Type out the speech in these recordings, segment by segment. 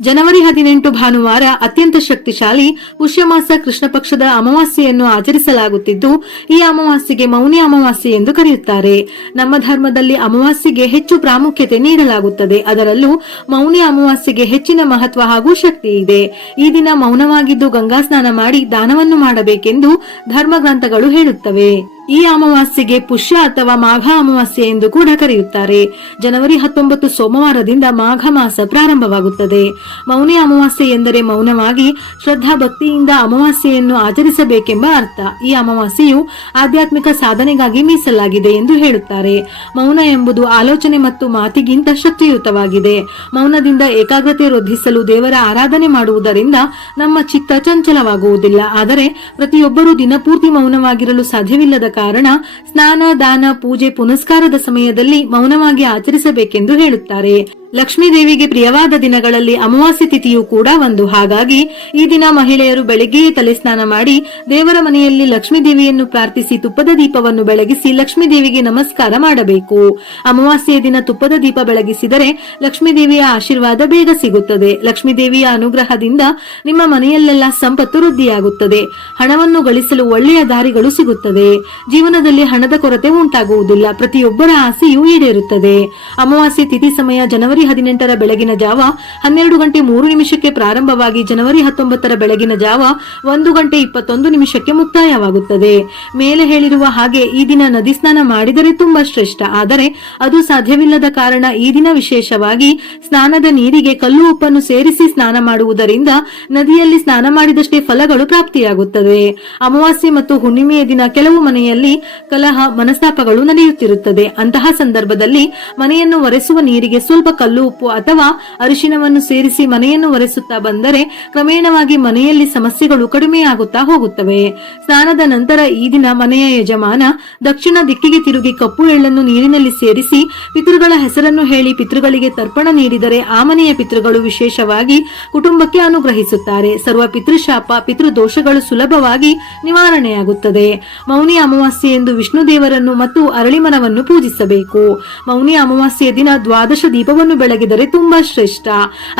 ಜನವರಿ 18 ಭಾನುವಾರ ಅತ್ಯಂತ ಶಕ್ತಿಶಾಲಿ ಪುಷ್ಯಮಾಸ ಕೃಷ್ಣ ಪಕ್ಷದ ಅಮಾವಾಸ್ಯೆಯನ್ನು ಆಚರಿಸಲಾಗುತ್ತಿದ್ದು, ಈ ಅಮಾವಾಸ್ಯೆಗೆ ಮೌನಿ ಅಮಾವಾಸ್ಯೆ ಎಂದು ಕರೆಯುತ್ತಾರೆ. ನಮ್ಮ ಧರ್ಮದಲ್ಲಿ ಅಮಾವಾಸ್ಯೆಗೆ ಹೆಚ್ಚು ಪ್ರಾಮುಖ್ಯತೆ ನೀಡಲಾಗುತ್ತದೆ. ಅದರಲ್ಲೂ ಮೌನಿ ಅಮಾವಾಸ್ಯೆಗೆ ಹೆಚ್ಚಿನ ಮಹತ್ವ ಹಾಗೂ ಶಕ್ತಿ ಇದೆ. ಈ ದಿನ ಮೌನವಾಗಿದ್ದು ಗಂಗಾ ಸ್ನಾನ ಮಾಡಿ ದಾನವನ್ನು ಮಾಡಬೇಕೆಂದು ಧರ್ಮ ಗ್ರಂಥಗಳು ಹೇಳುತ್ತವೆ. ಈ ಅಮಾವಾಸ್ಯೆಗೆ ಪುಷ್ಯ ಅಥವಾ ಮಾಘ ಅಮಾವಾಸ್ಯೆ ಎಂದು ಕೂಡ ಕರೆಯುತ್ತಾರೆ. ಜನವರಿ 19 ಸೋಮವಾರದಿಂದ ಮಾಘ ಮಾಸ ಪ್ರಾರಂಭವಾಗುತ್ತದೆ. ಮೌನಿ ಅಮಾವಾಸ್ಯೆ ಎಂದರೆ ಮೌನವಾಗಿ ಶ್ರದ್ಧಾ ಭಕ್ತಿಯಿಂದ ಅಮಾವಾಸ್ಯೆಯನ್ನು ಆಚರಿಸಬೇಕೆಂಬ ಅರ್ಥ. ಈ ಅಮಾವಾಸ್ಯೆಯು ಆಧ್ಯಾತ್ಮಿಕ ಸಾಧನೆಗಾಗಿ ಮೀಸಲಾಗಿದೆ ಎಂದು ಹೇಳುತ್ತಾರೆ. ಮೌನ ಎಂಬುದು ಆಲೋಚನೆ ಮತ್ತು ಮಾತಿಗಿಂತ ಶಕ್ತಿಯುತವಾಗಿದೆ. ಮೌನದಿಂದ ಏಕಾಗ್ರತೆ ವೃದ್ಧಿಸಲು ದೇವರ ಆರಾಧನೆ ಮಾಡುವುದರಿಂದ ನಮ್ಮ ಚಿತ್ತ ಚಂಚಲವಾಗುವುದಿಲ್ಲ. ಆದರೆ ಪ್ರತಿಯೊಬ್ಬರೂ ದಿನಪೂರ್ತಿ ಮೌನವಾಗಿರಲು ಸಾಧ್ಯವಿಲ್ಲದ ಕಾರಣ ಸ್ನಾನ, ದಾನ, ಪೂಜೆ, ಪುನಸ್ಕಾರದ ಸಮಯದಲ್ಲಿ ಮೌನವಾಗಿ ಆಚರಿಸಬೇಕೆಂದು ಹೇಳುತ್ತಾರೆ. ಲಕ್ಷ್ಮೀ ದೇವಿಗೆ ಪ್ರಿಯವಾದ ದಿನಗಳಲ್ಲಿ ಅಮಾವಾಸ್ಯೆ ತಿಥಿಯೂ ಕೂಡ ಒಂದು. ಹಾಗಾಗಿ ಈ ದಿನ ಮಹಿಳೆಯರು ಬೆಳಗ್ಗೆಯೇ ತಲೆ ಸ್ನಾನ ಮಾಡಿ ದೇವರ ಮನೆಯಲ್ಲಿ ಲಕ್ಷ್ಮೀ ದೇವಿಯನ್ನು ಪ್ರಾರ್ಥಿಸಿ ತುಪ್ಪದ ದೀಪವನ್ನು ಬೆಳಗಿಸಿ ಲಕ್ಷ್ಮೀ ದೇವಿಗೆ ನಮಸ್ಕಾರ ಮಾಡಬೇಕು. ಅಮಾವಾಸ್ಯೆಯ ದಿನ ತುಪ್ಪದ ದೀಪ ಬೆಳಗಿಸಿದರೆ ಲಕ್ಷ್ಮೀ ದೇವಿಯ ಆಶೀರ್ವಾದ ಬೇಗ ಸಿಗುತ್ತದೆ. ಲಕ್ಷ್ಮೀ ದೇವಿಯ ಅನುಗ್ರಹದಿಂದ ನಿಮ್ಮ ಮನೆಯಲ್ಲೆಲ್ಲ ಸಂಪತ್ತು ವೃದ್ಧಿಯಾಗುತ್ತದೆ. ಹಣವನ್ನು ಗಳಿಸಲು ಒಳ್ಳೆಯ ದಾರಿಗಳು ಸಿಗುತ್ತದೆ. ಜೀವನದಲ್ಲಿ ಹಣದ ಕೊರತೆ ಉಂಟಾಗುವುದಿಲ್ಲ. ಪ್ರತಿಯೊಬ್ಬರ ಆಸೆಯೂ ಈಡೇರುತ್ತದೆ. ಅಮಾವಾಸ್ಯೆ ತಿಥಿ ಸಮಯ ಜನವರಿ 18ರ ಬೆಳಗಿನ ಜಾವ 12 ಗಂಟೆ 3 ನಿಮಿಷಕ್ಕೆ ಪ್ರಾರಂಭವಾಗಿ ಜನವರಿ 19ರ ಬೆಳಗಿನ ಜಾವ 1 ಗಂಟೆ 21 ನಿಮಿಷಕ್ಕೆ ಮುಕ್ತಾಯವಾಗುತ್ತದೆ. ಮೇಲೆ ಹೇಳಿರುವ ಹಾಗೆ ಈ ದಿನ ನದಿ ಸ್ನಾನ ಮಾಡಿದರೆ ತುಂಬಾ ಶ್ರೇಷ್ಠ. ಆದರೆ ಅದು ಸಾಧ್ಯವಿಲ್ಲದ ಕಾರಣ ಈ ದಿನ ವಿಶೇಷವಾಗಿ ಸ್ನಾನದ ನೀರಿಗೆ ಕಲ್ಲು ಉಪ್ಪನ್ನು ಸೇರಿಸಿ ಸ್ನಾನ ಮಾಡುವುದರಿಂದ ನದಿಯಲ್ಲಿ ಸ್ನಾನ ಮಾಡಿದಷ್ಟೇ ಫಲಗಳು ಪ್ರಾಪ್ತಿಯಾಗುತ್ತದೆ. ಅಮಾವಾಸ್ಯೆ ಮತ್ತು ಹುಣ್ಣಿಮೆಯ ದಿನ ಕೆಲವು ಮನೆಯಲ್ಲಿ ಕಲಹ, ಮನಸ್ತಾಪಗಳು ನಡೆಯುತ್ತಿರುತ್ತದೆ. ಅಂತಹ ಸಂದರ್ಭದಲ್ಲಿ ಮನೆಯನ್ನು ಒರೆಸುವ ನೀರಿಗೆ ಸ್ವಲ್ಪ ಕಲ್ಲು ಉಪ್ಪು ಅಥವಾ ಅರಿಶಿನವನ್ನು ಸೇರಿಸಿ ಮನೆಯನ್ನು ಒರೆಸುತ್ತಾ ಬಂದರೆ ಕ್ರಮೇಣವಾಗಿ ಮನೆಯಲ್ಲಿ ಸಮಸ್ಯೆಗಳು ಕಡಿಮೆಯಾಗುತ್ತಾ ಹೋಗುತ್ತವೆ. ಸ್ನಾನದ ನಂತರ ಈ ದಿನ ಮನೆಯ ಯಜಮಾನ ದಕ್ಷಿಣ ದಿಕ್ಕಿಗೆ ತಿರುಗಿ ಕಪ್ಪು ಎಳ್ಳನ್ನು ನೀರಿನಲ್ಲಿ ಸೇರಿಸಿ ಪಿತೃಗಳ ಹೆಸರನ್ನು ಹೇಳಿ ಪಿತೃಗಳಿಗೆ ತರ್ಪಣ ನೀಡಿದರೆ ಆ ಮನೆಯ ಪಿತೃಗಳು ವಿಶೇಷವಾಗಿ ಕುಟುಂಬಕ್ಕೆ ಅನುಗ್ರಹಿಸುತ್ತಾರೆ. ಸರ್ವ ಪಿತೃಶಾಪ, ಪಿತೃದೋಷಗಳು ಸುಲಭವಾಗಿ ನಿವಾರಣೆಯಾಗುತ್ತದೆ. ಮೌನಿ ಅಮಾವಾಸ್ಯೆ ಎಂದು ವಿಷ್ಣು ದೇವರನ್ನು ಮತ್ತು ಅರಳಿ ಮರವನ್ನು ಪೂಜಿಸಬೇಕು. ಮೌನಿ ಅಮಾವಾಸ್ಯೆಯ ದಿನ ದ್ವಾದಶ ದೀಪವನ್ನು ಬೆಳಗಿದರೆ ತುಂಬಾ ಶ್ರೇಷ್ಠ.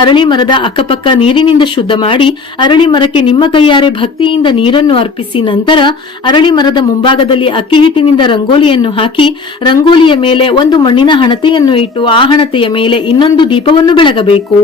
ಅರಳಿ ಮರದ ಅಕ್ಕಪಕ್ಕ ನೀರಿನಿಂದ ಶುದ್ಧ ಮಾಡಿ ಅರಳಿ ಮರಕ್ಕೆ ನಿಮ್ಮ ಕೈಯಾರೆ ಭಕ್ತಿಯಿಂದ ನೀರನ್ನು ಅರ್ಪಿಸಿ ನಂತರ ಅರಳಿ ಮರದ ಮುಂಭಾಗದಲ್ಲಿ ಅಕ್ಕಿ ಹಿಟ್ಟಿನಿಂದ ರಂಗೋಲಿಯನ್ನು ಹಾಕಿ ರಂಗೋಲಿಯ ಮೇಲೆ ಒಂದು ಮಣ್ಣಿನ ಹಣತೆಯನ್ನು ಇಟ್ಟು ಆ ಹಣತೆಯ ಮೇಲೆ ಇನ್ನೊಂದು ದೀಪವನ್ನು ಬೆಳಗಬೇಕು.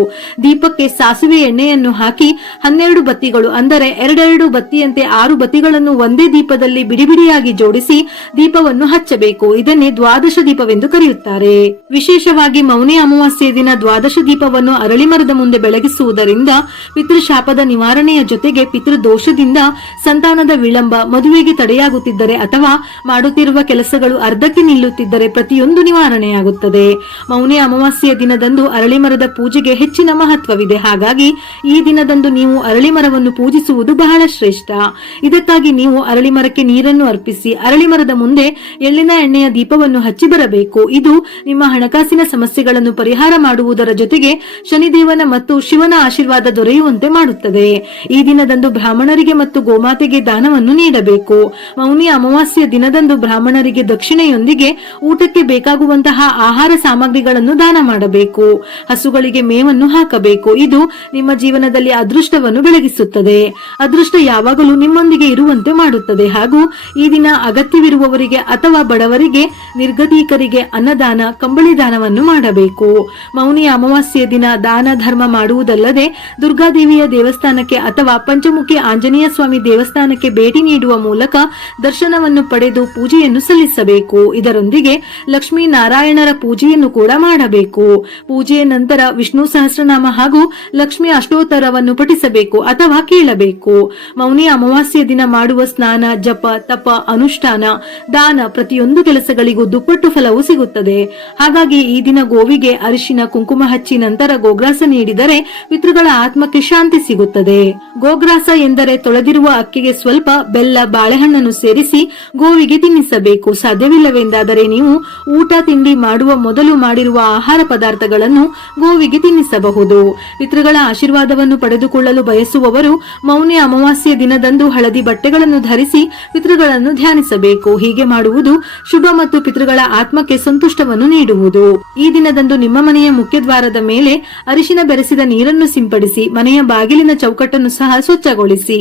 ದೀಪಕ್ಕೆ ಸಾಸಿವೆ ಎಣ್ಣೆಯನ್ನು ಹಾಕಿ 12 ಬತ್ತಿಗಳು ಅಂದರೆ 2 ಬತ್ತಿಯಂತೆ 6 ಬತ್ತಿಗಳನ್ನು ಒಂದೇ ದೀಪದಲ್ಲಿ ಬಿಡಿಬಿಡಿಯಾಗಿ ಜೋಡಿಸಿ ದೀಪವನ್ನು ಹಚ್ಚಬೇಕು. ಇದನ್ನೇ ದ್ವಾದಶ ದೀಪವೆಂದು ಕರೆಯುತ್ತಾರೆ. ವಿಶೇಷವಾಗಿ ಮೌನಿ ಅಮಾವಾಸ್ಯೆಯ ದಿನ ದ್ವಾದಶ ದೀಪವನ್ನು ಅರಳಿ ಮರದ ಮುಂದೆ ಬೆಳಗಿಸುವುದರಿಂದ ಪಿತೃಶಾಪದ ನಿವಾರಣೆಯ ಜೊತೆಗೆ ಪಿತೃದೋಷದಿಂದ ಸಂತಾನದ ವಿಳಂಬ, ಮದುವೆಗೆ ತಡೆಯಾಗುತ್ತಿದ್ದರೆ ಅಥವಾ ಮಾಡುತ್ತಿರುವ ಕೆಲಸಗಳು ಅರ್ಧಕ್ಕೆ ನಿಲ್ಲುತ್ತಿದ್ದರೆ ಪ್ರತಿಯೊಂದು ನಿವಾರಣೆಯಾಗುತ್ತದೆ. ಮೌನಿ ಅಮಾವಾಸ್ಯೆಯ ದಿನದಂದು ಅರಳಿ ಮರದ ಪೂಜೆಗೆ ಹೆಚ್ಚಿನ ಮಹತ್ವವಿದೆ. ಹಾಗಾಗಿ ಈ ದಿನದಂದು ನೀವು ಅರಳಿ ಮರವನ್ನು ಪೂಜಿಸುವುದು ಬಹಳ ಶ್ರೇಷ್ಠ. ಇದಕ್ಕಾಗಿ ನೀವು ಅರಳಿ ಮರಕ್ಕೆ ನೀರನ್ನು ಅರ್ಪಿಸಿ ಅರಳಿ ಮರದ ಮುಂದೆ ಎಳ್ಳಿನ ಎಣ್ಣೆಯ ದೀಪವನ್ನು ಹಚ್ಚಿ ಬರಬೇಕು. ಇದು ನಿಮ್ಮ ಹಣಕಾಸಿನ ಸಮಸ್ಯೆಗಳನ್ನು ಪರಿಹಾರ ಮಾಡುವುದರ ಜೊತೆಗೆ ಶನಿದೇವನ ಮತ್ತು ಶಿವನ ಆಶೀರ್ವಾದ ದೊರೆಯುವಂತೆ ಮಾಡುತ್ತದೆ. ಈ ದಿನದಂದು ಬ್ರಾಹ್ಮಣರಿಗೆ ಮತ್ತು ಗೋಮಾತೆಗೆ ದಾನವನ್ನು ನೀಡಬೇಕು. ಮೌನಿ ಅಮಾವಾಸ್ಯೆಯ ದಿನದಂದು ಬ್ರಾಹ್ಮಣರಿಗೆ ದಕ್ಷಿಣೆಯೊಂದಿಗೆ ಊಟಕ್ಕೆ ಬೇಕಾಗುವಂತಹ ಆಹಾರ ಸಾಮಗ್ರಿಗಳನ್ನು ದಾನ ಮಾಡಬೇಕು. ಹಸುಗಳಿಗೆ ಮೇವನ್ನು ಹಾಕಬೇಕು. ಇದು ನಿಮ್ಮ ಜೀವನದಲ್ಲಿ ಅದೃಷ್ಟವನ್ನು ಬೆಳಗಿಸುತ್ತದೆ. ಅದೃಷ್ಟ ಯಾವಾಗಲೂ ನಿಮ್ಮೊಂದಿಗೆ ಇರುವಂತೆ ಮಾಡುತ್ತದೆ. ಹಾಗೂ ಈ ದಿನ ಅಗತ್ಯವಿರುವವರಿಗೆ ಅಥವಾ ಬಡವರಿಗೆ, ನಿರ್ಗತಿಕರಿಗೆ ಅನ್ನದಾನ, ಕಂಬಳಿ ದಾನವನ್ನು ಮಾಡಬೇಕು. ಮೌನಿ ಅಮಾವಾಸ್ಯೆಯ ದಿನ ದಾನ ಧರ್ಮ ಮಾಡುವುದಲ್ಲದೆ ದುರ್ಗಾದೇವಿಯ ದೇವಸ್ಥಾನಕ್ಕೆ ಅಥವಾ ಪಂಚಮುಖಿ ಆಂಜನೇಯ ಸ್ವಾಮಿ ದೇವಸ್ಥಾನಕ್ಕೆ ಭೇಟಿ ನೀಡುವ ಮೂಲಕ ದರ್ಶನವನ್ನು ಪಡೆದು ಪೂಜೆಯನ್ನು ಸಲ್ಲಿಸಬೇಕು. ಇದರೊಂದಿಗೆ ಲಕ್ಷ್ಮೀ ನಾರಾಯಣರ ಪೂಜೆಯನ್ನು ಕೂಡ ಮಾಡಬೇಕು. ಪೂಜೆಯ ನಂತರ ವಿಷ್ಣು ಸಹಸ್ರನಾಮ ಹಾಗೂ ಲಕ್ಷ್ಮಿ ಅಷ್ಟೋತ್ತರವನ್ನು ಪಠಿಸಬೇಕು ಅಥವಾ ಕೇಳಬೇಕು. ಮೌನಿ ಅಮಾವಾಸ್ಯೆಯ ದಿನ ಮಾಡುವ ಸ್ನಾನ, ಜಪ, ತಪ, ಅನುಷ್ಠಾನ, ದಾನ ಪ್ರತಿಯೊಂದು ಕೆಲಸಗಳಿಗೂ ದುಪ್ಪಟ್ಟು ಫಲವು ಸಿಗುತ್ತದೆ. ಹಾಗಾಗಿ ಈ ದಿನ ಗೋವಿಗೆ ಅರಿಶಿನ, ಕುಂಕುಮ ಹಚ್ಚಿ ನಂತರ ಗೋಗ್ರಾಸ ನೀಡಿದರೆ ಪಿತೃಗಳ ಆತ್ಮಕ್ಕೆ ಶಾಂತಿ ಸಿಗುತ್ತದೆ. ಗೋಗ್ರಾಸ ಎಂದರೆ ತೊಳೆದಿರುವ ಅಕ್ಕಿಗೆ ಸ್ವಲ್ಪ ಬೆಲ್ಲ, ಬಾಳೆಹಣ್ಣನ್ನು ಸೇರಿಸಿ ಗೋವಿಗೆ ತಿನ್ನಿಸಬೇಕು. ಸಾಧ್ಯವಿಲ್ಲವೆಂದಾದರೆ ನೀವು ಊಟ ತಿಂಡಿ ಮಾಡುವ ಮೊದಲು ಮಾಡಿರುವ ಆಹಾರ ಪದಾರ್ಥಗಳನ್ನು ಗೋವಿಗೆ ತಿನ್ನಿಸಬಹುದು. ಪಿತೃಗಳ ಆಶೀರ್ವಾದವನ್ನು ಪಡೆದುಕೊಳ್ಳಲು ಬಯಸುವವರು ಮೌನಿ ಅಮಾವಾಸ್ಯೆಯ ದಿನದಂದು ಹಳದಿ ಬಟ್ಟೆಗಳನ್ನು ಧರಿಸಿ ಪಿತೃಗಳನ್ನು ಧ್ಯಾನಿಸಬೇಕು. ಹೀಗೆ ಮಾಡುವುದು ಶುಭ ಮತ್ತು ಪಿತೃಗಳ ಆತ್ಮಕ್ಕೆ ಸಂತುಷ್ಟವನ್ನು ನೀಡುವುದು. ಈ ದಿನದಂದು ನಿಮ್ಮ ಮನೆಯ ಮನೆಯ ಮುಖ್ಯ ದ್ವಾರದ ಮೇಲೆ ಅರಿಶಿನ ಬೆರೆಸಿದ ನೀರನ್ನು ಸಿಂಪಡಿಸಿ ಮನೆಯ ಬಾಗಿಲಿನ ಚೌಕಟ್ಟನ್ನು ಸಹ ಸ್ವಚ್ಛಗೊಳಿಸಿ.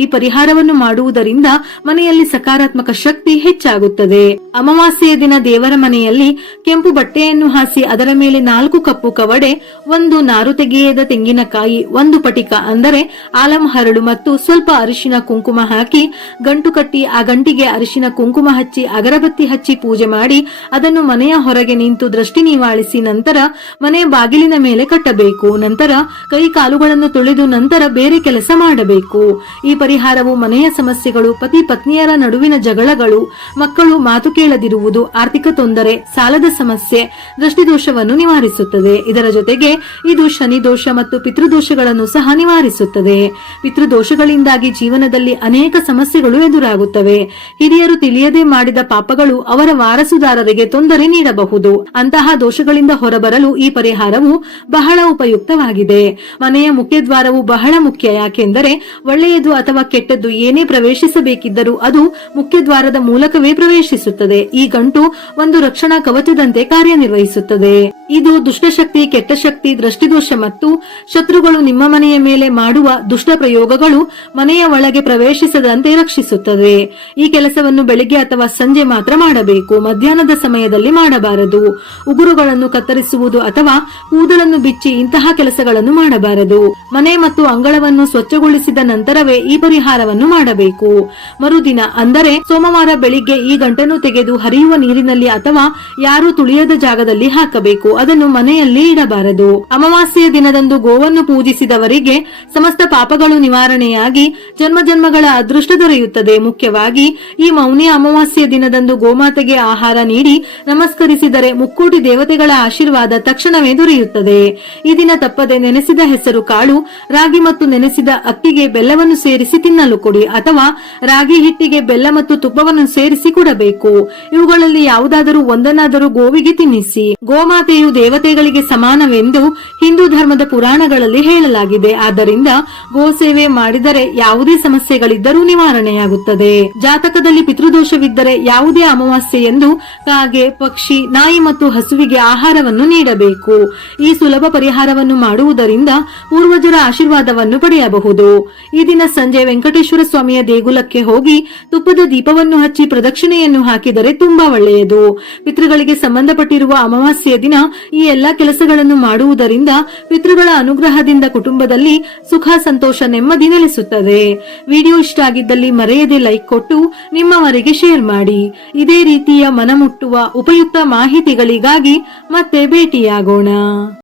ಈ ಪರಿಹಾರವನ್ನು ಮಾಡುವುದರಿಂದ ಮನೆಯಲ್ಲಿ ಸಕಾರಾತ್ಮಕ ಶಕ್ತಿ ಹೆಚ್ಚಾಗುತ್ತದೆ. ಅಮಾವಾಸ್ಯೆಯ ದಿನ ದೇವರ ಮನೆಯಲ್ಲಿ ಕೆಂಪು ಬಟ್ಟೆಯನ್ನು ಹಾಸಿ ಅದರ ಮೇಲೆ 4 ಕಪ್ಪು ಕವಡೆ, 1 ನಾರು ತೆಗೆಯದ ತೆಂಗಿನಕಾಯಿ, 1 ಪಟಿಕ ಅಂದರೆ ಆಲಂ ಹರಳು ಮತ್ತು ಸ್ವಲ್ಪ ಅರಿಶಿನ ಕುಂಕುಮ ಹಾಕಿ ಗಂಟು ಕಟ್ಟಿ ಆ ಗಂಟಿಗೆ ಅರಿಶಿನ ಕುಂಕುಮ ಹಚ್ಚಿ ಅಗರಬತ್ತಿ ಹಚ್ಚಿ ಪೂಜೆ ಮಾಡಿ ಅದನ್ನು ಮನೆಯ ಹೊರಗೆ ನಿಂತು ದೃಷ್ಟಿ ನಿವಾಳಿಸಿ ನಂತರ ಮನೆಯ ಬಾಗಿಲಿನ ಮೇಲೆ ಕಟ್ಟಬೇಕು. ನಂತರ ಕೈ ಕಾಲುಗಳನ್ನು ತೊಳೆದು ನಂತರ ಬೇರೆ ಕೆಲಸ ಮಾಡಬೇಕು. ಈ ಪರಿಹಾರವು ಮನೆಯ ಸಮಸ್ಯೆಗಳು, ಪತಿ ಪತ್ನಿಯರ ನಡುವಿನ ಜಗಳಗಳು, ಮಕ್ಕಳು ಮಾತು ಕೇಳದಿರುವುದು, ಆರ್ಥಿಕ ತೊಂದರೆ, ಸಾಲದ ಸಮಸ್ಯೆ, ದೃಷ್ಟಿದೋಷವನ್ನು ನಿವಾರಿಸುತ್ತದೆ. ಇದರ ಜೊತೆಗೆ ಇದು ಶನಿ ದೋಷ ಮತ್ತು ಪಿತೃದೋಷಗಳನ್ನು ಸಹ ನಿವಾರಿಸುತ್ತದೆ. ಪಿತೃದೋಷಗಳಿಂದಾಗಿ ಜೀವನದಲ್ಲಿ ಅನೇಕ ಸಮಸ್ಯೆಗಳು ಎದುರಾಗುತ್ತವೆ. ಹಿರಿಯರು ತಿಳಿಯದೆ ಮಾಡಿದ ಪಾಪಗಳು ಅವರ ವಾರಸುದಾರರಿಗೆ ತೊಂದರೆ ನೀಡಬಹುದು. ಅಂತಹ ದೋಷಗಳಿಂದ ಹೊರಬರಲು ಈ ಪರಿಹಾರವು ಬಹಳ ಉಪಯುಕ್ತವಾಗಿದೆ. ಮನೆಯ ಮುಖ್ಯ ದ್ವಾರವು ಬಹಳ ಮುಖ್ಯ. ಯಾಕೆಂದರೆ ಒಳ್ಳೆಯದು ಅಥವಾ ಕೆಟ್ಟದ್ದು ಏನೇ ಪ್ರವೇಶಿಸಬೇಕಿದ್ದರೂ ಅದು ಮುಖ್ಯ ದ್ವಾರದ ಮೂಲಕವೇ ಪ್ರವೇಶಿಸುತ್ತದೆ. ಈ ಗಂಟು ಒಂದು ರಕ್ಷಣಾ ಕವಚದಂತೆ ಕಾರ್ಯನಿರ್ವಹಿಸುತ್ತದೆ. ಇದು ದುಷ್ಟಶಕ್ತಿ, ಕೆಟ್ಟ ಶಕ್ತಿ, ದೃಷ್ಟಿದೋಷ ಮತ್ತು ಶತ್ರುಗಳು ನಿಮ್ಮ ಮನೆಯ ಮೇಲೆ ಮಾಡುವ ದುಷ್ಟ ಪ್ರಯೋಗಗಳು ಮನೆಯ ಒಳಗೆ ಪ್ರವೇಶಿಸದಂತೆ ರಕ್ಷಿಸುತ್ತದೆ. ಈ ಕೆಲಸವನ್ನು ಬೆಳಿಗ್ಗೆ ಅಥವಾ ಸಂಜೆ ಮಾತ್ರ ಮಾಡಬೇಕು. ಮಧ್ಯಾಹ್ನದ ಸಮಯದಲ್ಲಿ ಮಾಡಬಾರದು. ಉಗುರುಗಳನ್ನು ಕತ್ತರಿಸುವುದು ಅಥವಾ ಕೂದಲನ್ನು ಬಿಚ್ಚಿ ಇಂತಹ ಕೆಲಸಗಳನ್ನು ಮಾಡಬಾರದು. ಮನೆ ಮತ್ತು ಅಂಗಳವನ್ನು ಸ್ವಚ್ಛಗೊಳಿಸಿದ ನಂತರವೇ ಈ ಪರಿಹಾರವನ್ನು ಮಾಡಬೇಕು. ಮರುದಿನ ಅಂದರೆ ಸೋಮವಾರ ಬೆಳಿಗ್ಗೆ ಈ ಗಂಟನ್ನು ತೆಗೆದು ಹರಿಯುವ ನೀರಿನಲ್ಲಿ ಅಥವಾ ಯಾರು ತುಳಿಯದ ಜಾಗದಲ್ಲಿ ಹಾಕಬೇಕು. ಅದನ್ನು ಮನೆಯಲ್ಲಿ ಇಡಬಾರದು. ಅಮಾವಾಸ್ಯೆಯ ದಿನದಂದು ಗೋವನ್ನು ಪೂಜಿಸಿದವರಿಗೆ ಸಮಸ್ತ ಪಾಪಗಳು ನಿವಾರಣೆಯಾಗಿ ಜನ್ಮ ಜನ್ಮಗಳ ಅದೃಷ್ಟ ದೊರೆಯುತ್ತದೆ. ಮುಖ್ಯವಾಗಿ ಈ ಮೌನಿ ಅಮಾವಾಸ್ಯೆಯ ದಿನದಂದು ಗೋಮಾತೆಗೆ ಆಹಾರ ನೀಡಿ ನಮಸ್ಕರಿಸಿದರೆ ಮುಕ್ಕೋಟಿ ದೇವತೆಗಳ ಆಶೀರ್ವಾದ ತಕ್ಷಣವೇ ದೊರೆಯುತ್ತದೆ. ಈ ದಿನ ತಪ್ಪದೆ ನೆನೆಸಿದ ಹೆಸರು ಕಾಳು, ರಾಗಿ ಮತ್ತು ನೆನೆಸಿದ ಅಕ್ಕಿಗೆ ಬೆಲ್ಲವನ್ನು ಸೇರಿಸಿ ತಿನ್ನಲು ಕೊಡಿ ಅಥವಾ ರಾಗಿ ಹಿಟ್ಟಿಗೆ ಬೆಲ್ಲ ಮತ್ತು ತುಪ್ಪವನ್ನು ಸೇರಿಸಿ ಕೊಡಬೇಕು. ಇವುಗಳಲ್ಲಿ ಯಾವುದಾದರೂ ಒಂದನ್ನಾದರೂ ಗೋವಿಗೆ ತಿನ್ನಿಸಿ. ಗೋಮಾತೆಯು ದೇವತೆಗಳಿಗೆ ಸಮಾನವೆಂದು ಹಿಂದೂ ಧರ್ಮದ ಪುರಾಣಗಳಲ್ಲಿ ಹೇಳಲಾಗಿದೆ. ಆದ್ದರಿಂದ ಗೋಸೇವೆ ಮಾಡಿದರೆ ಯಾವುದೇ ಸಮಸ್ಯೆಗಳಿದ್ದರೂ ನಿವಾರಣೆಯಾಗುತ್ತದೆ. ಜಾತಕದಲ್ಲಿ ಪಿತೃದೋಷವಿದ್ದರೆ ಯಾವುದೇ ಅಮಾವಾಸ್ಯೆ ಎಂದು ಕಾಗೆ, ಪಕ್ಷಿ, ನಾಯಿ ಮತ್ತು ಹಸುವಿಗೆ ಆಹಾರವನ್ನು ನೀಡಬೇಕು. ಈ ಸುಲಭ ಪರಿಹಾರವನ್ನು ಮಾಡುವುದರಿಂದ ಪೂರ್ವಜರ ಆಶೀರ್ವಾದವನ್ನು ಪಡೆಯಬಹುದು. ಈ ದಿನ ಸಂಜೆ ವೆಂಕಟೇಶ್ವರ ಸ್ವಾಮಿಯ ದೇಗುಲಕ್ಕೆ ಹೋಗಿ ತುಪ್ಪದ ದೀಪವನ್ನು ಹಚ್ಚಿ ಪ್ರದಕ್ಷಿಣೆಯನ್ನು ಹಾಕಿದರೆ ತುಂಬಾ ಒಳ್ಳೆಯದು. ಪಿತೃಗಳಿಗೆ ಸಂಬಂಧಪಟ್ಟಿರುವ ಅಮಾವಾಸ್ಯೆಯ ದಿನ ಈ ಎಲ್ಲಾ ಕೆಲಸಗಳನ್ನು ಮಾಡುವುದರಿಂದ ಪಿತೃಗಳ ಅನುಗ್ರಹದಿಂದ ಕುಟುಂಬದಲ್ಲಿ ಸುಖ, ಸಂತೋಷ, ನೆಮ್ಮದಿ ನೆಲೆಸುತ್ತದೆ. ವಿಡಿಯೋ ಇಷ್ಟ ಆಗಿದ್ದಲ್ಲಿ ಮರೆಯದೆ ಲೈಕ್ ಕೊಟ್ಟು ನಿಮ್ಮವರಿಗೆ ಶೇರ್ ಮಾಡಿ. ಇದೇ ರೀತಿಯ ಮನಮುಟ್ಟುವ ಉಪಯುಕ್ತ ಮಾಹಿತಿಗಳಿಗಾಗಿ ಮತ್ತೆ ಭೇಟಿಯಾಗೋಣ.